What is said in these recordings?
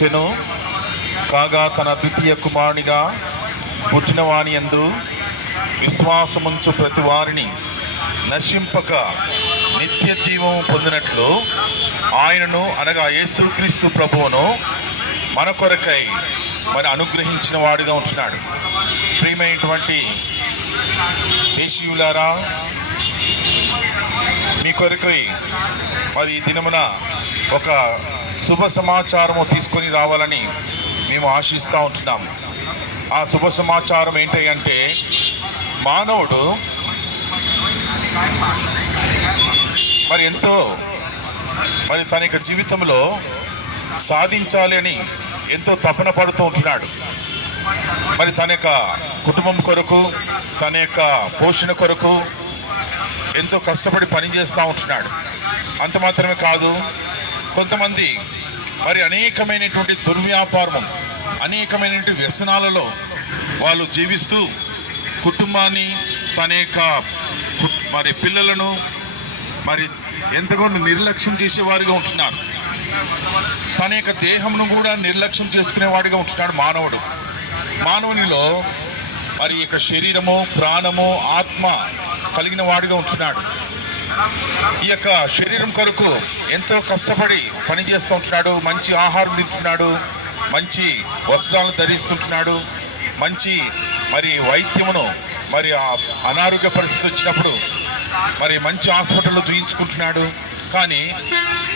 కాగా తన ద్వితీయ కుమారునిగా పుట్టిన వాని యందు విశ్వాసముంచు ప్రతి వారిని నశింపక నిత్య జీవము పొందినట్లు ఆయనను అనగా యేసుక్రీస్తు ప్రభువును మన కొరకై అనుగ్రహించిన వాడిగా ఉంటున్నాడు. ప్రియమైనటువంటి దేశీయులారా, మీ కొరకై ఈ దినమున ఒక శుభ సమాచారము తీసుకొని రావాలని మేము ఆశిస్తూ ఉంటున్నాము. ఆ శుభ సమాచారం ఏంటి అంటే, మానవుడు ఎంతో తన యొక్క జీవితంలో సాధించాలి అని ఎంతో తపన పడుతూ ఉంటున్నాడు. తన యొక్క కుటుంబం కొరకు, తన యొక్క పోషణ కొరకు ఎంతో కష్టపడి పనిచేస్తూ ఉంటున్నాడు. అంత మాత్రమే కాదు, కొంతమంది అనేకమైనటువంటి దుర్వ్యాపారం, అనేకమైనటువంటి వ్యసనాలలో వాళ్ళు జీవిస్తూ కుటుంబాన్ని, తన యొక్క పిల్లలను ఎంతగానో నిర్లక్ష్యం చేసేవారిగా ఉంటున్నారు. తన యొక్క దేహమును కూడా నిర్లక్ష్యం చేసుకునేవాడిగా ఉంటున్నాడు మానవుడు. మానవునిలో ఈ యొక్క శరీరము, ప్రాణము, ఆత్మ కలిగిన వాడిగా ఉంటున్నాడు. ఈ యొక్క శరీరం కొరకు ఎంతో కష్టపడి పనిచేస్తూ ఉంటున్నాడు. మంచి ఆహారం తింటున్నాడు, మంచి వస్త్రాలను ధరిస్తుంటున్నాడు, మంచి వైద్యమును అనారోగ్య పరిస్థితి వచ్చినప్పుడు మంచి హాస్పిటల్లో చూయించుకుంటున్నాడు. కానీ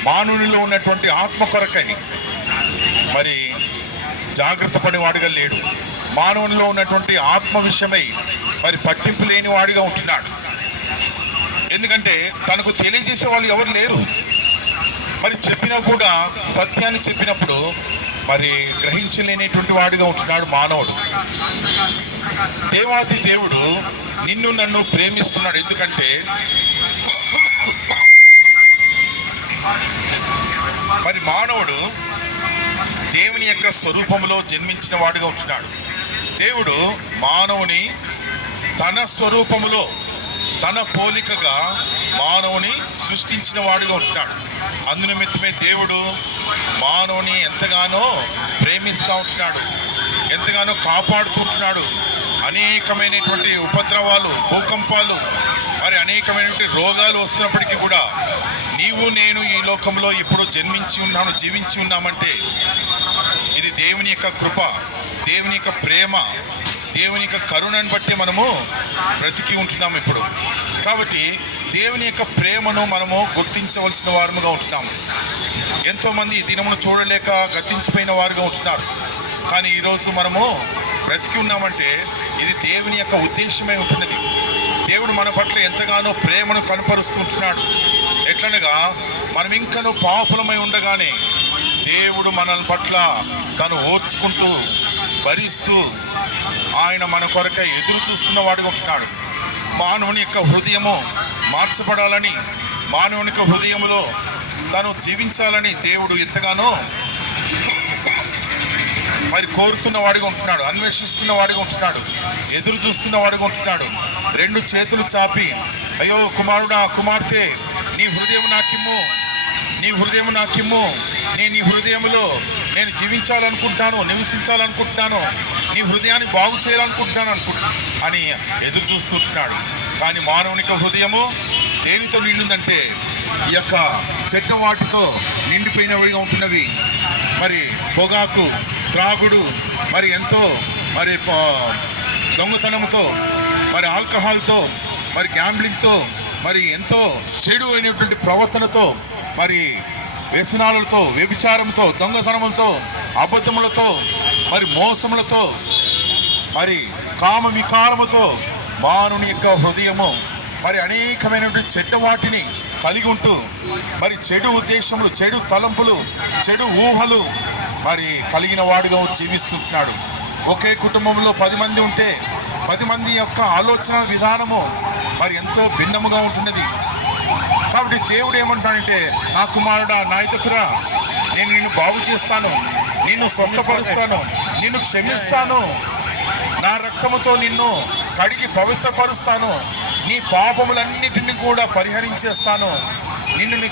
మానవునిలో ఉన్నటువంటి ఆత్మ కొరకై జాగ్రత్త పడేవాడిగా లేడు. మానవునిలో ఉన్నటువంటి ఆత్మ విషయమై పట్టింపు లేని వాడిగా ఉంటున్నాడు. ఎందుకంటే తనకు తెలియజేసే వాళ్ళు ఎవరు లేరు. చెప్పినా కూడా సత్యాన్ని చెప్పినప్పుడు గ్రహించలేనటువంటి వాడిగా ఉంటున్నాడు మానవుడు. దేవాది దేవుడు నిన్ను నన్ను ప్రేమిస్తున్నాడు. ఎందుకంటే మానవుడు దేవుని యొక్క స్వరూపంలో జన్మించిన వాడిగా ఉంటున్నాడు. దేవుడు మానవుని తన స్వరూపములో, తన పోలికగా మానవుని సృష్టించిన వాడిగా ఉంటున్నాడు. అందునిమిత్తమే దేవుడు మానవుని ఎంతగానో ప్రేమిస్తూ ఉంటున్నాడు, ఎంతగానో కాపాడుతూ ఉంటున్నాడు. అనేకమైనటువంటి ఉపద్రవాలు, భూకంపాలు, అనేకమైనటువంటి రోగాలు వస్తున్నప్పటికీ కూడా నీవు నేను ఈ లోకంలో ఇప్పుడు జీవించి ఉన్నామంటే ఇది దేవుని యొక్క కృప, దేవుని యొక్క ప్రేమ, దేవుని యొక్క కరుణను బట్టి మనము బ్రతికి ఉంటున్నాము ఇప్పుడు. కాబట్టి దేవుని యొక్క ప్రేమను మనము గుర్తించవలసిన వారుగా ఉంటున్నాము. ఎంతోమంది ఈ దినమును చూడలేక గతించిపోయిన వారుగా ఉంటున్నారు. కానీ ఈరోజు మనము బ్రతికి ఉన్నామంటే ఇది దేవుని యొక్క ఉద్దేశమై ఉంటున్నది. దేవుడు మన పట్ల ఎంతగానో ప్రేమను కనపరుస్తుంటున్నాడు. ఎట్లనగా మనం ఇంకనూ పాపులమై ఉండగానే దేవుడు మన పట్ల తను ఓర్చుకుంటూ భరిస్తూ ఆయన మన కొరకై ఎదురు చూస్తున్న వాడిగా ఉంటున్నాడు. మానవుని యొక్క హృదయము మార్చబడాలని, మానవుని యొక్క హృదయములో తను జీవించాలని దేవుడు ఎంతగానో కోరుతున్న వాడిగా ఉంటున్నాడు, అన్వేషిస్తున్న వాడిగా ఉంటున్నాడు, ఎదురు చూస్తున్న వాడిగా ఉంటున్నాడు. రెండు చేతులు చాపి, అయ్యో కుమారుడా, కుమార్తె, నీ హృదయం నాకిమ్ము, నీ హృదయం నాకిమ్ము, నేను నీ హృదయంలో నేను జీవించాలనుకుంటున్నాను, నివసించాలనుకుంటున్నాను, నీ హృదయాన్ని బాగు చేయాలనుకుంటున్నాను అని ఎదురు చూస్తుంటున్నాడు. కానీ మానవునిక హృదయము దేనితో నిండిందంటే ఈ యొక్క చెడ్డ వాటితో నిండిపోయినవిగా ఉంటున్నవి. పొగాకు, త్రాగుడు, ఎంతో దొంగతనంతో, ఆల్కహాల్తో, గ్యాంబ్లింగ్తో, ఎంతో చెడు అయినటువంటి ప్రవర్తనతో, వ్యసనాలతో, వ్యభిచారంతో, దొంగతనములతో, అబద్ధములతో, మోసములతో, కామ వికారముతో మానవుని యొక్క హృదయము అనేకమైనటువంటి చెడ్డ వాటిని కలిగి ఉంటూ చెడు ఉద్దేశములు, చెడు తలంపులు, చెడు ఊహలు కలిగిన వాడుగా జీవిస్తున్నాడు. ఒకే కుటుంబంలో 10 మంది ఉంటే 10 మంది యొక్క ఆలోచన విధానము ఎంతో భిన్నముగా ఉంటున్నది. కాబట్టి దేవుడు ఏమంటాడంటే, నా కుమారుడా, నా ఎదుకురా, నేను నిన్ను బాగు చేస్తాను, నిన్ను స్వస్థపరుస్తాను, నిన్ను క్షమిస్తాను, నా రక్తముతో నిన్ను కడిగి పవిత్రపరుస్తాను, నీ పాపములన్నిటిని కూడా పరిహరించేస్తాను, నిన్ను నీ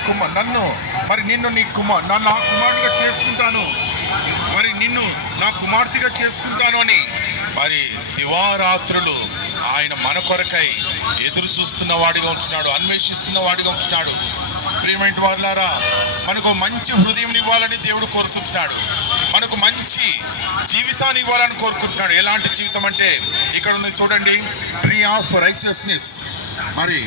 నా కుమారుడిగా చేసుకుంటాను నిన్ను నా కుమార్తెగా చేసుకుంటాను అని మరి దివారాత్రులు ఆయన మన కొరకై ఎదురు చూస్తున్న వాడిగా ఉంటున్నాడు, అన్వేషిస్తున్న వాడిగా ఉంటున్నాడు. ప్రియమైన వారులారా, మనకు మంచి హృదయం ఇవ్వాలని దేవుడు కోరుతుంటున్నాడు, మనకు మంచి జీవితాన్ని ఇవ్వాలని కోరుకుంటున్నాడు. ఎలాంటి జీవితం అంటే ఇక్కడ ఉంది చూడండి, ట్రీ ఆఫ్ రైచియస్నెస్, మరి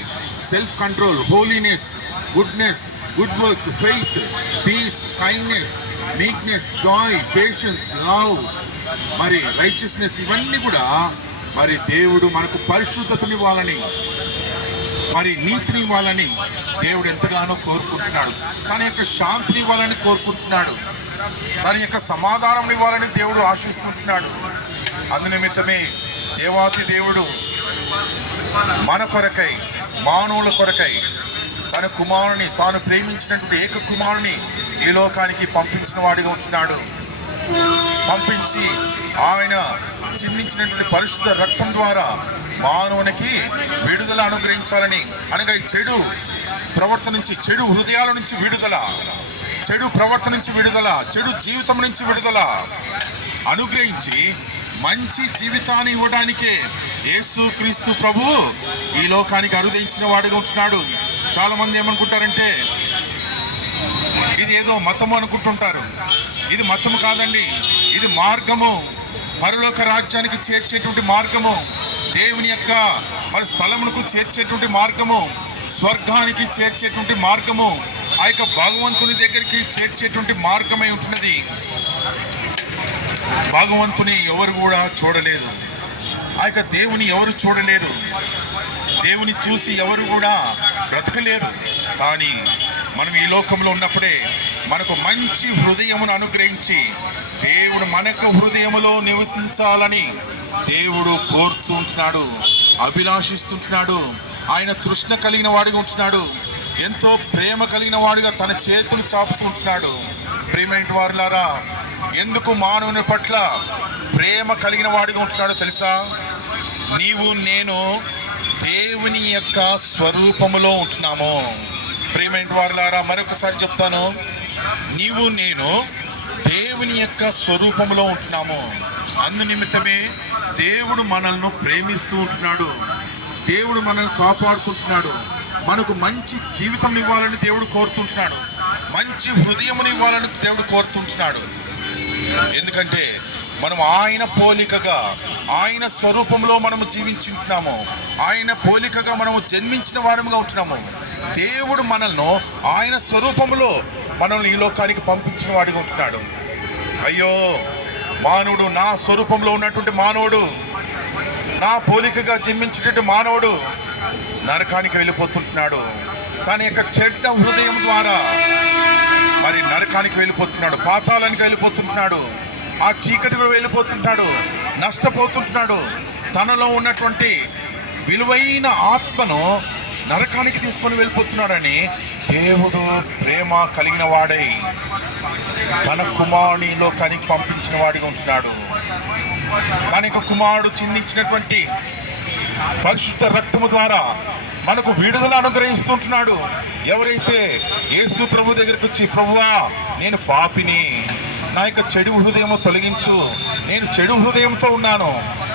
self control, holiness, goodness, good works, faith, peace, kindness, meekness, joy, patience, love, మరి రైచియస్నెస్, ఇవన్నీ కూడా మరి దేవుడు మనకు పరిశుద్ధతనివ్వాలని, మరి నీతిని ఇవ్వాలని దేవుడు ఎంతగానో కోరుకుంటున్నాడు. తన యొక్క శాంతిని ఇవ్వాలని కోరుకుంటున్నాడు, తన యొక్క సమాధానం ఇవ్వాలని దేవుడు ఆశిస్తుంటున్నాడు. అందునిమిత్తమే దేవాతి దేవుడు మన కొరకై, మానవుల కొరకై తన కుమారుని, తాను ప్రేమించినటువంటి ఏక కుమారుని ఈ లోకానికి పంపించిన వాడిగా ఉంటున్నాడు. పంపించి ఆయన చిందించినటువంటి పరిశుద్ధ రక్తం ద్వారా మానవునికి విడుదల అనుగ్రహించాలని, అనగా చెడు ప్రవర్తన నుంచి, చెడు హృదయాల నుంచి విడుదల, చెడు ప్రవర్తన నుంచి విడుదల, చెడు జీవితం నుంచి విడుదల అనుగ్రహించి మంచి జీవితాన్ని ఇవ్వడానికే యేసుక్రీస్తు ప్రభు ఈ లోకానికి అనుగ్రహించిన వాడిగా ఉంటున్నాడు. చాలా మంది ఏమనుకుంటారంటే ఇది ఏదో మతము అనుకుంటుంటారు. ఇది మతము కాదండి, ఇది మార్గము, పరలోక రాజ్యానికి చేర్చేటువంటి మార్గము, దేవుని యొక్క మరి స్థలమునకు చేర్చేటువంటి మార్గము, స్వర్గానికి చేర్చేటువంటి మార్గము, ఆ యొక్క భగవంతుని దగ్గరికి చేర్చేటువంటి మార్గమై ఉంటున్నది. భగవంతుని ఎవరు కూడా చూడలేదు, ఆ యొక్క దేవుని ఎవరు చూడలేరు, దేవుని చూసి ఎవరు కూడా బ్రతకలేరు. కానీ మనం ఈ లోకంలో ఉన్నప్పుడే మనకు మంచి హృదయమును అనుగ్రహించి దేవుడు మనకు హృదయములో నివసించాలని దేవుడు కోరుతూ ఉంటున్నాడు, అభిలాషిస్తుంటున్నాడు. ఆయన తృష్ణ కలిగిన వాడిగా ఉంటున్నాడు, ఎంతో ప్రేమ కలిగిన వాడిగా తన చేతులు చాపుతూ ఉంటున్నాడు. ప్రియమైన వారులారా, ఎందుకు మానవుని పట్ల ప్రేమ కలిగిన వాడిగా ఉంటున్నాడో తెలుసా? నీవు నేను దేవుని యొక్క స్వరూపములో ఉంటున్నాము. ప్రియమైన వారులారా, మరొకసారి చెప్తాను, నీవు నేను దేవుని యొక్క స్వరూపములో ఉంటున్నాము. అందు నిమిత్తమే దేవుడు మనల్ని ప్రేమిస్తూ ఉంటున్నాడు, దేవుడు మనల్ని కాపాడుతుంటున్నాడు, మనకు మంచి జీవితం ఇవ్వాలని దేవుడు కోరుతుంటున్నాడు, మంచి హృదయముని ఇవ్వాలని దేవుడు కోరుతుంటున్నాడు. ఎందుకంటే మనం ఆయన పోలికగా, ఆయన స్వరూపంలో మనము జీవించుంటున్నాము, ఆయన పోలికగా మనము జన్మించిన వారముగా ఉంటున్నాము. దేవుడు మనల్ని ఆయన స్వరూపంలో మనల్ని ఈ లోకానికి పంపించిన వాడిగా ఉంటున్నాడు. అయ్యో మానవుడు, నా స్వరూపంలో ఉన్నటువంటి మానవుడు, నా పోలికగా జన్మించినటువంటి మానవుడు నరకానికి వెళ్ళిపోతుంటున్నాడు. తన యొక్క చెడ్డ హృదయం ద్వారా మరి నరకానికి వెళ్ళిపోతున్నాడు, పాతాళానికి వెళ్ళిపోతుంటున్నాడు, ఆ చీకటిలో వెళ్ళిపోతుంటాడు, నష్టపోతుంటున్నాడు. తనలో ఉన్నటువంటి విలువైన ఆత్మను నరకానికి తీసుకొని వెళ్ళిపోతున్నాడని దేవుడు ప్రేమ కలిగిన వాడై తన కుమారుని లోకానికి పంపించిన వాడిగా ఉంటున్నాడు. తన యొక్క కుమారుడు చిందించినటువంటి పరిశుద్ధ రక్తము ద్వారా మనకు విడుదల అనుగ్రహిస్తుంటున్నాడు. ఎవరైతే యేసు ప్రభు దగ్గరికి వచ్చి, ప్రభువా నేను పాపిని, నా యొక్క చెడు హృదయము తొలగించు, నేను చెడు హృదయంతో ఉన్నాను,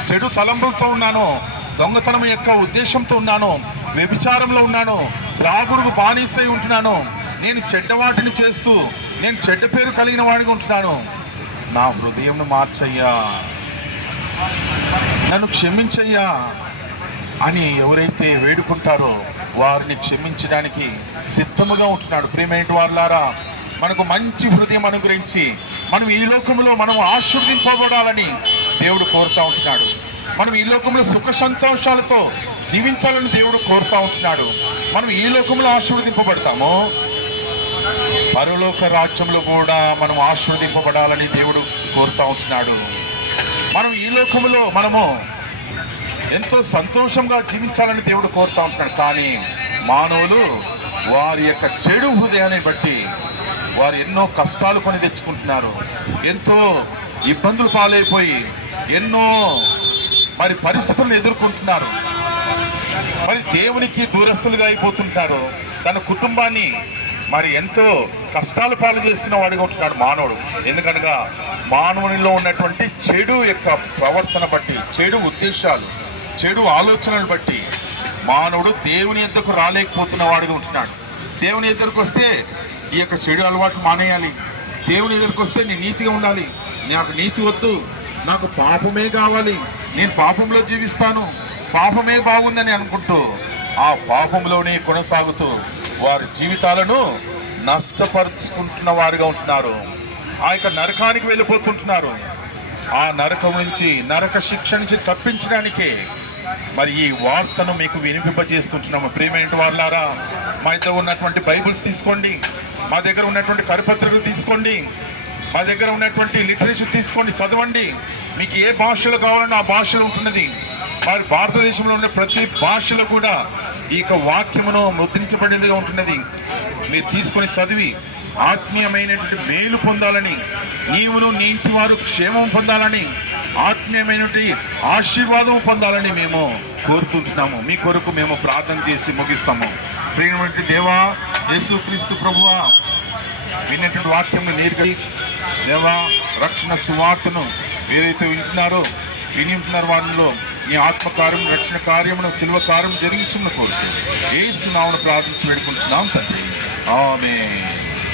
చెడు తలంపులతో ఉన్నాను, దొంగతనం యొక్క ఉద్దేశంతో ఉన్నాను, వ్యభిచారంలో ఉన్నాను, త్రాగుడుకు బానిసై ఉంటున్నాను, నేను చెడ్డవాటిని చేస్తూ నేను చెడ్డ పేరు కలిగిన వాడిగా ఉంటున్నాను, నా హృదయంను మార్చయ్యా, నన్ను క్షమించయ్యా అని ఎవరైతే వేడుకుంటారో వారిని క్షమించడానికి సిద్ధముగా ఉంటున్నాడు. ప్రియమైన వారులారా, మనకు మంచి హృదయం అనుగ్రహించి మనం ఈ లోకంలో మనం ఆశీర్వదింపబడాలని దేవుడు కోరుతూ ఉంటున్నాడు. మనం ఈ లోకంలో సుఖ సంతోషాలతో జీవించాలని దేవుడు కోరుతూ ఉంటున్నాడు. మనం ఈ లోకంలో ఆశీర్వదింపబడతాము, పరలోక రాజ్యంలో కూడా మనం ఆశీర్వదింపబడాలని దేవుడు కోరుతూ ఉంటున్నాడు. మనం ఈ లోకంలో మనము ఎంతో సంతోషంగా జీవించాలని దేవుడు కోరుతూ ఉంటున్నాడు. కానీ మానవులు వారి యొక్క చెడు హృదయాన్ని బట్టి వారు ఎన్నో కష్టాలు కొని తెచ్చుకుంటున్నారు, ఎంతో ఇబ్బందులు పాలైపోయి ఎన్నో మరి పరిస్థితులను ఎదుర్కొంటున్నారు. మరి దేవునికి దూరస్తులుగా అయిపోతుంటారు, తన కుటుంబాన్ని మరి ఎంతో కష్టాలు పాలు చేస్తున్న వాడిగా ఉంటున్నాడు మానవుడు. ఎందుకనగా మానవునిలో ఉన్నటువంటి చెడు యొక్క ప్రవర్తన బట్టి, చెడు ఉద్దేశాలు, చెడు ఆలోచనలు బట్టి మానవుడు దేవుని ఎద్దకు రాలేకపోతున్న వాడిగా ఉంటున్నాడు. దేవుని ఎద్దరికి వస్తే ఈ యొక్క చెడు అలవాటు మానేయాలి. దేవుని ఎదురుకు వస్తే నేను నీతిగా ఉండాలి, నాకు నీతి వద్దు, నాకు పాపమే కావాలి, నేను పాపంలో జీవిస్తాను, పాపమే బాగుందని అనుకుంటూ ఆ పాపంలోనే కొనసాగుతూ వారి జీవితాలను నష్టపరుచుకుంటున్న వారిగా ఉంటున్నారు. ఆ యొక్క నరకానికి వెళ్ళిపోతుంటున్నారు. ఆ నరకం నుంచి, నరక శిక్ష నుంచి తప్పించడానికే మరి ఈ వార్తను మీకు వినిపింపజేస్తుంటున్నాము. ప్రియమైన వాళ్ళారా, మా దగ్గర ఉన్నటువంటి బైబిల్స్ తీసుకోండి, మా దగ్గర ఉన్నటువంటి కరపత్రికలు తీసుకోండి, మా దగ్గర ఉన్నటువంటి లిటరేచర్ తీసుకోండి, చదవండి. మీకు ఏ భాషలో కావాలన్నా ఆ భాషలో ఉంటున్నది. మరి భారతదేశంలో ఉన్న ప్రతి భాషలో కూడా ఈ యొక్క వాక్యమును ముద్రించబడినదిగా ఉంటున్నది. మీరు తీసుకొని చదివి ఆత్మీయమైనటువంటి మేలు పొందాలని, నీవును నీ ఇంటి వారు క్షేమం పొందాలని, ఆత్మీయమైనటువంటి ఆశీర్వాదం పొందాలని మేము కోరుతుంటున్నాము. మీ కొరకు మేము ప్రార్థన చేసి ముగిస్తాము. ప్రియమైనటువంటి దేవా, యేసుక్రీస్తు ప్రభువా, విన్నటువంటి వాక్యం నేరుగా దేవా, రక్షణ సువార్తను ఏదైతే వింటున్నారో, వింటున్నారు వారిలో నీ ఆత్మకార్యం, రక్షణ కార్యమును, శిల్వ కార్యం జరిగించున్న కోరుతూ యేసు నామమున ప్రార్థించి వేడుకుంటున్నాం తండ్రి. ఆమేన్.